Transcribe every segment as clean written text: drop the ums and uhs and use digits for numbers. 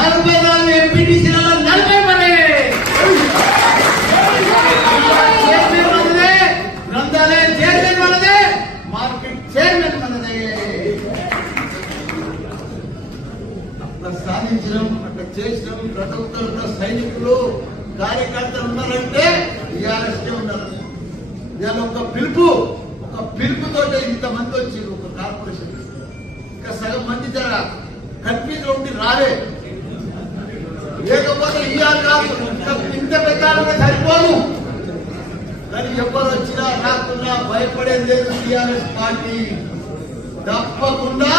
44 ఎంపీటీసీలలో 40 మనమే. చైర్మన్ మనదే, గ్రంథాలయ చైర్మన్ మనదే, మార్కెట్ చైర్మన్ మనదే. అట్లా సాధించడం, అట్లా చేసినాం. ప్రతి సైనికులు కార్యకర్తలు ఉన్నారంటే టీఆర్ఎస్కే ఉన్నారు. ఇవాళ ఒక పిలుపుతో ఇంతమంది వచ్చారు. ఒక కార్పొరేషన్ ఇంకా సగం మంది జర కన్ఫ్యూజ్ ఉండి రాలే. లేకపోతే ఇవాళ కాదు, ఇంత పెట్టాలంటే సరిపోను. కానీ ఎవరు వచ్చినా రాకుండా భయపడేది లేదు. టీఆర్ఎస్ పార్టీ తప్పకుండా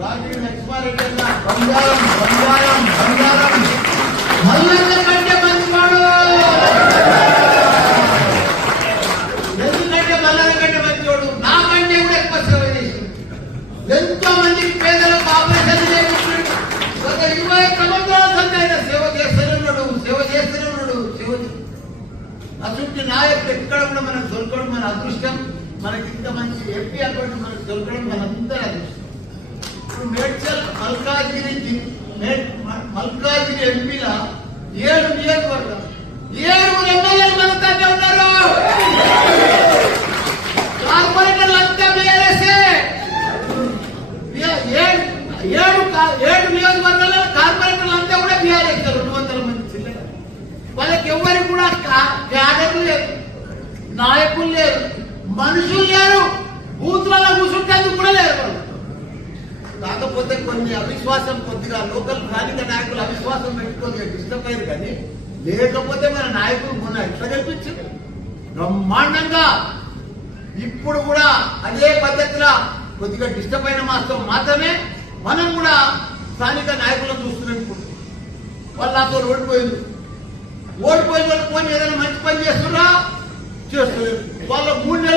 రాజీవ్ లక్ష్మారెడ్డి అన్న బంగారం బంగారం బంగారం మల్లన్న కంటే మంచివాడు. ఎందుకంటే మల్లన్న కంటే మంచివాడు, నాకంటే కూడా ఎక్కువ సేవ చేసి ఎంతో మందికి పేదలకు ఆపరేషన్ చేయించాడు. గత 20 సంవత్సరాల సంది ఆయన సేవ చేస్తూనే ఉన్నాడు. అటువంటి నాయకుడు ఎక్కడ కూడా మనకు దొరకడం మన అదృష్టం. మనకి ఇంత మంచి ఎంపీ అకౌంట్ మనకు దొరకడం మనందరూ అదృష్టం. ఇప్పుడు మేడ్చల్ మల్కాజిగిరి ఎంపీల 7 నియోజకవర్గం 7 ఎమ్మెల్యేలు మనతోనే ఉన్నారు. కార్పొరేటర్లు అంతా బీఆర్ఎస్ఏ. 7 నియోజకవర్గాల్లో కార్పొరేటర్లు అంతా కూడా బీఆర్ఎస్. 200 మంది చిల్లర. వాళ్ళకి ఎవరికి కూడా క్యాడర్లు లేరు, నాయకులు లేరు, మనుషులు లేరు, బూతులలో కూర్చుంటేందుకు కూడా లేరు. కాకపోతే కొన్ని అవిశ్వాసం, కొద్దిగా లోకల్ స్థానిక నాయకులు అవిశ్వాసం పెట్టుకొని డిస్టర్బ్ అయ్యారు. కానీ లేకపోతే మన నాయకులు మొన్న ఎట్లా కల్పించారు బ్రహ్మాండంగా. ఇప్పుడు కూడా అదే పద్ధతిలో కొద్దిగా డిస్టర్బ్ అయిన మాత్రం మాత్రమే మనం కూడా స్థానిక నాయకులను చూస్తున్నాం. వాళ్ళు నాతో ఓడిపోయింది. ఓడిపోయిన వాళ్ళు పోయి ఏదైనా మంచి పని చేస్తున్నా చేస్తున్నారు. వాళ్ళ 3